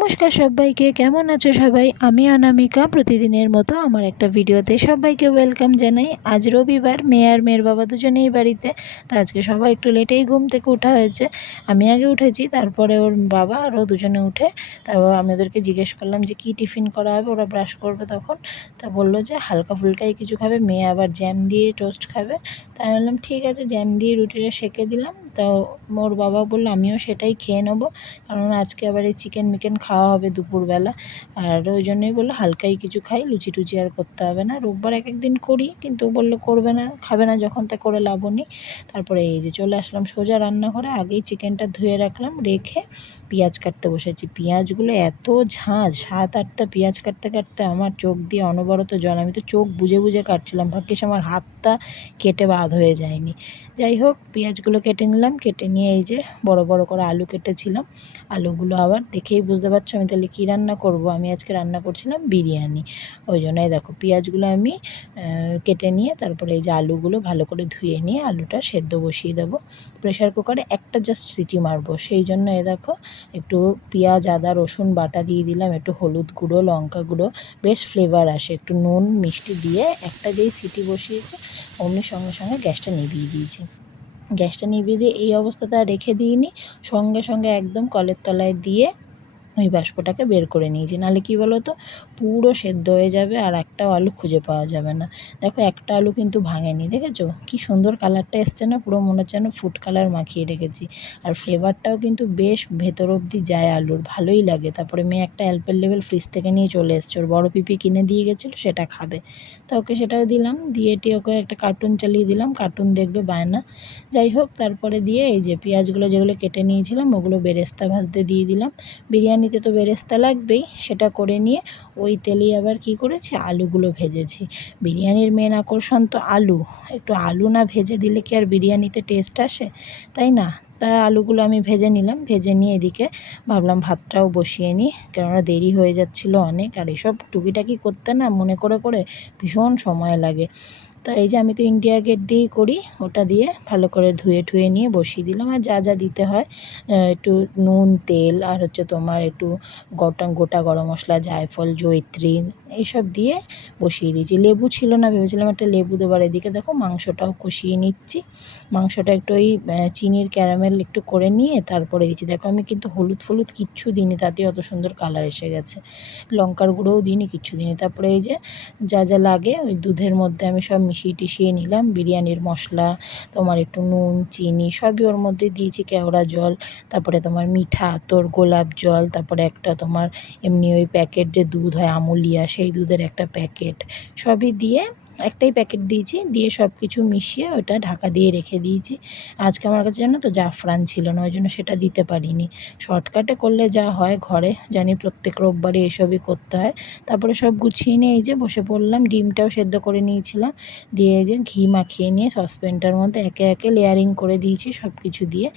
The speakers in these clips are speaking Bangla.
নমস্কার সবাইকে, কেমন আছো সবাই? আমি অনামিকা। প্রতিদিনের মতো আমার একটা ভিডিওতে সবাইকে ওয়েলকাম জানাই। আজ রবিবার, মেয়ে আর মেয়ের বাবা দুজনেই বাড়িতে। তো আজকে সবাই একটু লেটেই ঘুম থেকে ওঠা হয়েছে। আমি আগে উঠেছি, তারপরে ওর বাবা আরও দুজনে উঠে তারপর আমি ওদেরকে জিজ্ঞেস করলাম যে কী টিফিন করা হবে। ওরা ব্রাশ করবে তখন। তা বললো যে হালকা ফুলকাই কিছু খাবে, মেয়ে আবার জ্যাম দিয়ে টোস্ট খাবে। তাই বললাম ঠিক আছে, জ্যাম দিয়ে রুটিটা সেঁকে দিলাম। তো ওর বাবা বললো আমিও সেটাই খেয়ে নেবো, কারণ আজকে আবার এই চিকেন খাওয়া হবে দুপুরবেলা। আর ওই জন্যই বললো হালকাই কিছু খাই, লুচি টুচি আর করতে হবে না। রোববার এক একদিন করি, কিন্তু বললো করবে না, খাবে না যখন, তা করে লাভও নেই। তারপরে এই যে চলে আসলাম সোজা রান্নাঘরে। আগেই চিকেনটা ধুয়ে রাখলাম, রেখে পেঁয়াজ কাটতে বসেছি। পেঁয়াজগুলো এত ঝাঁঝ, 7-8টা পেঁয়াজ কাটতে কাটতে আমার চোখ দিয়ে অনবরত জল। আমি তো চোখ বুজে বুজে কাটছিলাম, ভাগ্যিস আমার হাতটা কেটে বাদ হয়ে যায়নি। যাই হোক, পেঁয়াজগুলো কেটে নিলাম। কেটে নিয়ে এই যে বড় বড় করে আলু কেটেছিলাম। আলুগুলো আবার দেখেই বুঝতে পারছো আমি তাহলে কী রান্না করব। আমি আজকে রান্না করছিলাম বিরিয়ানি। ওই জন্যই দেখো পেঁয়াজগুলো আমি কেটে নিয়ে তারপরে এই যে আলুগুলো ভালো করে ধুয়ে নিয়ে আলুটা সেদ্ধ বসিয়ে দেবো। প্রেশার কুকারে একটা জাস্ট সিটি মারবো। সেই জন্য দেখো একটু পেঁয়াজ, আদা, রসুন বাটা দিয়ে দিলাম, একটু হলুদ গুঁড়ো, লঙ্কা গুঁড়ো, বেশ ফ্লেভার আসে, একটু নুন মিষ্টি দিয়ে একটা যেই সিটি বসিয়েছে অমনি সঙ্গে সঙ্গে গ্যাসটা নিভিয়ে দিয়েছি। গ্যাসটা নিভিয়ে দিয়ে এই অবস্থাতে আর রেখে দিইনি, সঙ্গে সঙ্গে একদম কলের তলায় দিয়ে ওই বাষ্পটাকে বের করে নিয়েছি। নাহলে কী বলো তো, পুরো সেদ্ধ হয়ে যাবে আর একটাও আলু খুঁজে পাওয়া যাবে না। দেখো একটা আলু কিন্তু ভাঙেনি, দেখেছো কী সুন্দর কালারটা এসছে না? পুরো মনে হচ্ছে যেন ফুড কালার মাখিয়ে রেখেছি। আর ফ্লেভারটাও কিন্তু বেশ ভেতর অবধি যায় আলুর, ভালোই লাগে। তারপরে মেয়ে একটা অ্যালপেনলিবে ফ্রিজ থেকে নিয়ে চলে এসছে, ওর বড় পিপি কিনে দিয়ে গেছিলো, সেটা খাবে। তো ওকে সেটাও দিলাম, দিয়ে ওকে একটা কার্টুন চালিয়ে দিলাম, কার্টুন দেখবে বায়না। যাই হোক, তারপরে দিয়ে এই যে পেঁয়াজগুলো যেগুলো কেটে নিয়েছিলাম ওগুলো বেরেস্তা ভাজতে দিয়ে দিলাম। বিরিয়ানিতে তো বেরেস্তা লাগবেই, সেটা করে নিয়ে ওই তেলেই আবার কি করেছি, আলুগুলো ভেজেছি। বিরিয়ানির মেন আকর্ষণ তো আলু, একটু আলু না ভেজে দিলে কি আর বিরিয়ানিতে টেস্ট আসে, তাই না? তা আলুগুলো আমি ভেজে নিলাম। ভেজে নিয়ে এদিকে ভাবলাম ভাতটাও বসিয়ে নিই, কেননা দেরি হয়ে যাচ্ছিলো অনেক। আর এসব টুকিটাকি করতে না মনে করে করে ভীষণ সময় লাগে। তা এই যে আমি তো ইন্ডিয়া গেট দিয়েই করি, ওটা দিয়ে ভালো করে ধুয়ে ঠুয়ে নিয়ে বসিয়ে দিলাম। আর যা যা দিতে হয়, একটু নুন, তেল, আর হচ্ছে তোমার একটু গোটা গরম মশলা, জায়ফল, জয়িত্রী, এইসব দিয়ে বসিয়ে দিয়েছি। লেবু ছিল না, ভেবেছিলাম একটা লেবু দেবার। এদিকে দেখো মাংসটাও কষিয়ে নিচ্ছি। মাংসটা একটু ওই চিনির ক্যারামেল একটু করে নিয়ে তারপরে দিচ্ছি। দেখো আমি কিন্তু হলুদ ফলুদ কিচ্ছু দিইনি, তাতে অত সুন্দর কালার এসে গেছে। লঙ্কার গুঁড়োও দিইনি, কিচ্ছু দিইনি। তারপরে এই যে যা যা লাগে ওই দুধের মধ্যে আমি সব মিশিয়ে টিশিয়ে নিলাম। বিরিয়ানির মশলা, তোমার একটু নুন, চিনি সবই ওর মধ্যে দিয়েছি, কেওড়া জল, তারপরে তোমার মিঠা আতর, গোলাপ জল, তারপরে একটা তোমার এমনি ওই প্যাকেট যে দুধ হয় আমুলিয়া, সেই দুধের একটা প্যাকেট, সবই দিয়ে একটাই প্যাকেট দিয়েছি। দিয়ে সব কিছু মিশিয়ে ওটা ঢাকা দিয়ে রেখে দিয়েছি। আজকে আমার কাছে জানো তো জাফরান ছিল না, ওই জন্য সেটা দিতে পারিনি। শর্টকাটে করলে যা হয়, ঘরে জানি প্রত্যেক রোববারে এসবই করতে হয়। তারপরে সব গুছিয়ে নিয়ে এই যে বসে পড়লাম। ডিমটাও সেদ্ধ করে নিয়েছিলাম, দিয়ে এই যে ঘি মাখিয়ে নিয়ে সসপ্যানটার মধ্যে একে একে লেয়ারিং করে দিয়েছি সব কিছু দিয়ে।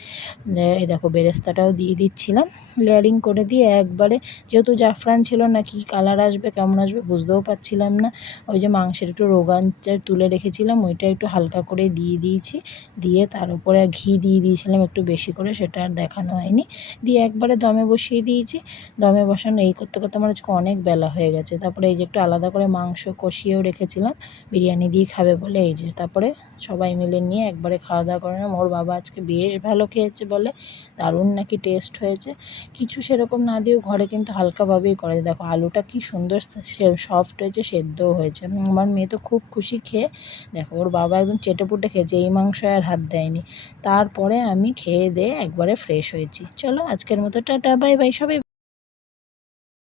এই দেখো বেরেস্তাটাও দিয়ে দিচ্ছিলাম, লেয়ারিং করে দিয়ে একবারে, যেহেতু জাফরান ছিল না, কি কালার আসবে কেমন আসবে বুঝতেও পারছিলাম না। ওই যে মাংসের একটু রোগানটা তুলে রেখেছিলাম, ওইটা একটু হালকা করে দিয়ে দিয়েছি। দিয়ে তার উপরে ঘি দিয়ে দিয়েছিলাম একটু বেশি করে, সেটা আর দেখানো হয়নি। দিয়ে একবারে দমে বসিয়ে দিয়েছি। দমে বসানো এই করতে করতে আমার আজকে অনেক বেলা হয়ে গেছে। তারপরে এই যে একটু আলাদা করে মাংস কষিয়েও রেখেছিলাম বিরিয়ানি দিয়ে খাবে বলে। এই যে তারপরে সবাই মিলে নিয়ে একবারে খাওয়া দাওয়া করে নিলাম। ওর বাবা আজকে বেশ ভালো খেয়েছে বলে, দারুণ নাকি টেস্ট হয়েছে। কিছু সেরকম না দিয়েও ঘরে কিন্তু হালকাভাবেই করে। দেখো আলুটা কি সুন্দর সফট হয়েছে, সেদ্ধও হয়েছে। আমার মেয়ে তো খুব খুশি খেয়ে। দেখো ওর বাবা একদম চেটেপুটে খেয়েছে, এই মাংসে আর হাত দেয়নি। তারপরে আমি খেয়ে দিয়ে একবারে ফ্রেশ হয়েছি। চলো আজকের মতো টাটা, বাই বাই সবাই।